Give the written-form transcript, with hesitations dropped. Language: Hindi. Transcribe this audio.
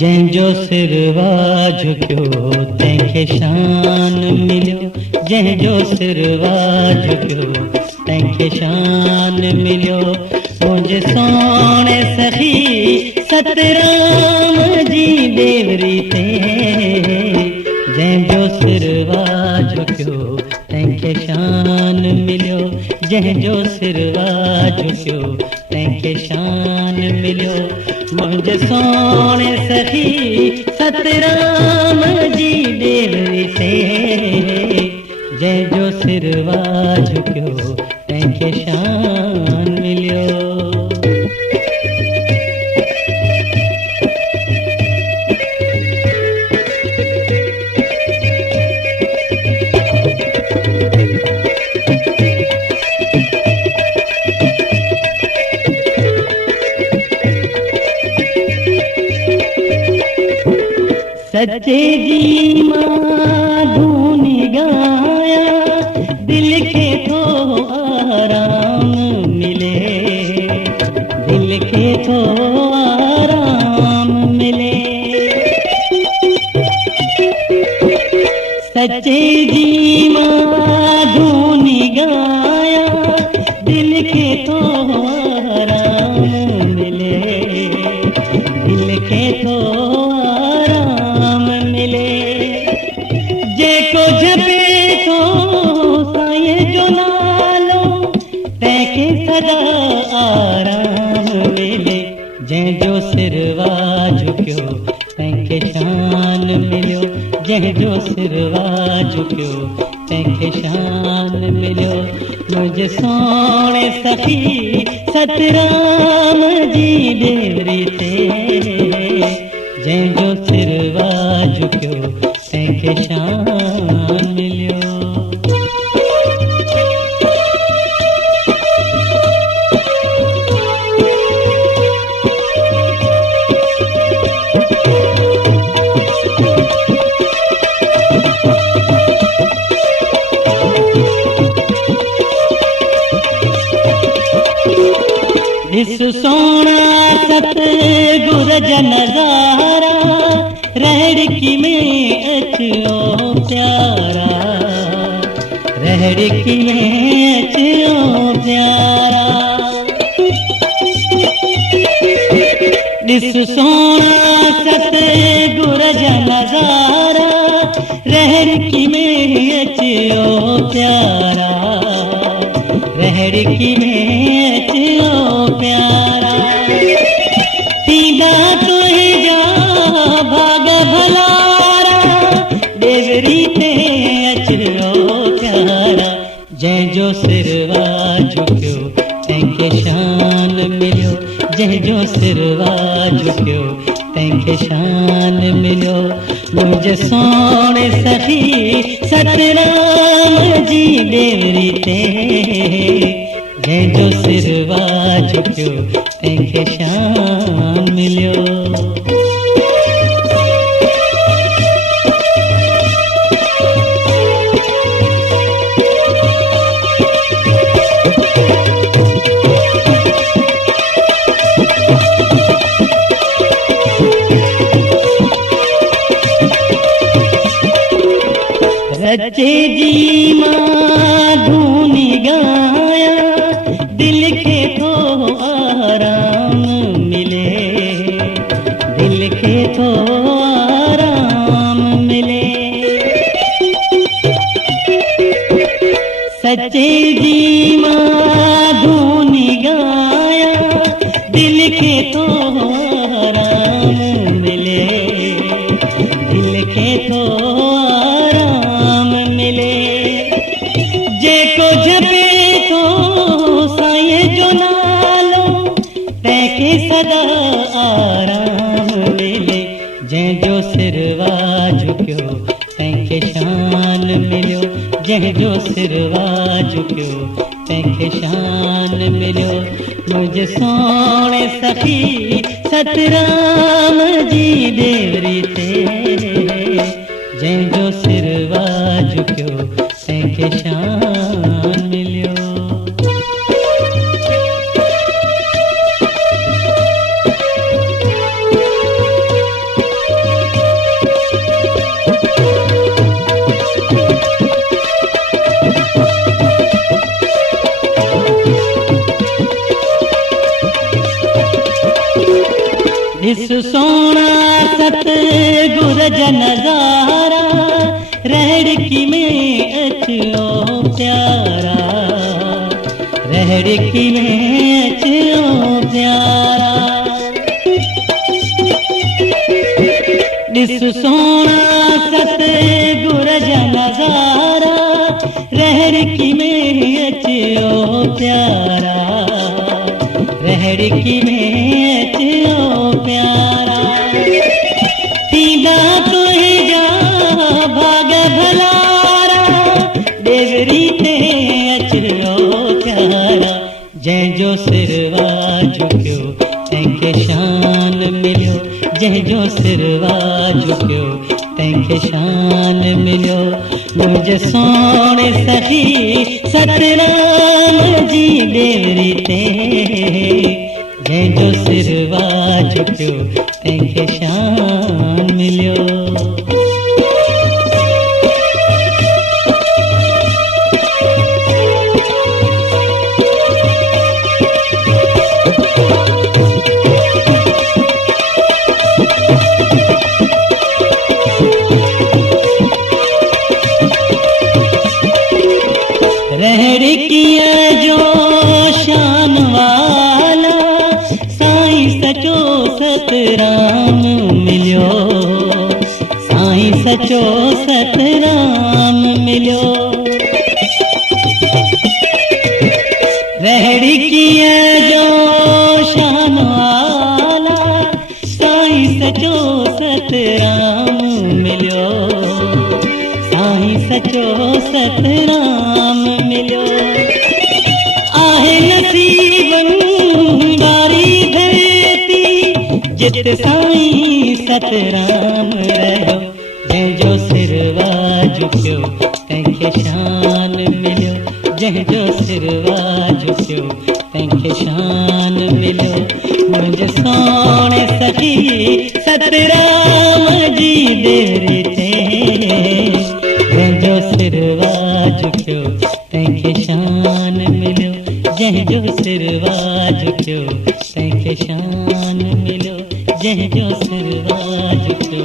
जंहिंजो सिरवा झुकियो तंहिंखे शान मिलियो, जंहिंजो सिरवा झुकियो तंहिंखे शान मिलियो। मुंहिंजे सोणे सखी सतराम जी देवरी ते, जंहिंजो सिरवा झुकियो तंहिंखे शान मिलियो, जंहिंजो सिरवा झुकियो तंहिंखे शान मिलियो। मुंहिंजे सोणे सखी सतराम जी देवरी ते, जंहिंजो सिरवा झुकियो तंहिंखे शान मिलियो। सच्चे जी मां धून गाया, दिल के तो आराम मिले, दिल के तो आराम मिले। सच्चे जी मां धून गाया, दिल के तो आराम मिले, दिल के तो जेको जपे तो साईं जो नालो तंहिंखे सदा आराम मिले। जंहिंजो सिरवा झुकियो तंहिंखे शान मिलियो, जंहिंजो सिरवा झुकियो तंहिंखे शान मिलियो। मुंहिंजे सोणे सखी सतराम जी देवरी ते, जंहिंजो सिरवा झुकियो तंहिंखे शान मिलियो। ॾिस सोना सतगुर जा नज़ारा, रहड़की में अचो प्यारा, रहड़की में अचो प्यारा। ॾिस सोना सतगुर जा नज़ारा, रहड़की में अचो प्यारा, रहड़की में अचो प्यारा। थींदा तुंहिंजा भाग भलारा, देवरी ते अचो प्यारा। जंहिंजो सिरवा झुकियो तंहिंखे शान मिलियो, जंहिंजो सिरवा झुकियो तंहिंखे शान मिलियो। मुंहिंजे सोणे सखी सतराम जी देवरी ते, जंहिंजो सिरवा झुकियो तंहिंखे शान मिलियो। सच्चे जी मां धून गाया, दिल के तो आराम मिले, दिल के तो आराम मिले। सच्चे जी मां धून गाया, दिल के तो आराम मिले, दिल के तो जेको जपे तो साईं जो नालो तंहिंखे सदा आराम मिले। जंहिंजो सिरवा झुकियो तंहिंखे शान मिलियो, जंहिंजो सिरवा झुकियो तंहिंखे शान मिलियो। मुंहिंजे सोणे सखी सतराम जी देवरी ते, जंहिंजो सिरवा झुकियो तंहिंखे शान मिलियो। इस सोना सतगुर जन नजारा रहड़की में अचो प्यारा, रहड़की में अचो प्यारा। इस सोना सतगुर जन नजारा रहड़की में अचो प्यारा, रहड़की में अचो प्यारा। तीदा तुहे जा भाग भलारा देवरी ते अचो प्यारा। जंहिंजो सिरवा झुकियो तंहिंखे शान मिलियो, जंहिंजो सिरवा झुकियो तंहिंखे शान मिलियो। मुंहिंजे सोणे सखी सतराम जी देवरी ते जंहिंजो सिरवा झुकियो तंहिंखे शान मिलियो। रहड़कीअ जो शान वाला साईं सचो सतराम मिलियो, साईं सचो सतराम मिलियो। रहड़कीअ जो शान वाला साईं सचो सतराम मिलियो, साईं सचो सतराम मिलियो। आहे नसीबन बारी धरती जित साईं सतराम रहियो। जंहिंजो सिरवा झुकियो तंहिंखे शान मिलियो, जंहिंजो सिरवा झुकियो तंहिंखे शान मिलियो। मुंहिंजे सोणे सखी सतराम जी देवरी ते जंहिंजो सिरवा झुकियो तंहिंखे शान मिलियो, जंहिंजो सिरवा झुकियो तंहिंखे शान मिलियो, जंहिंजो सिरवा झुकियो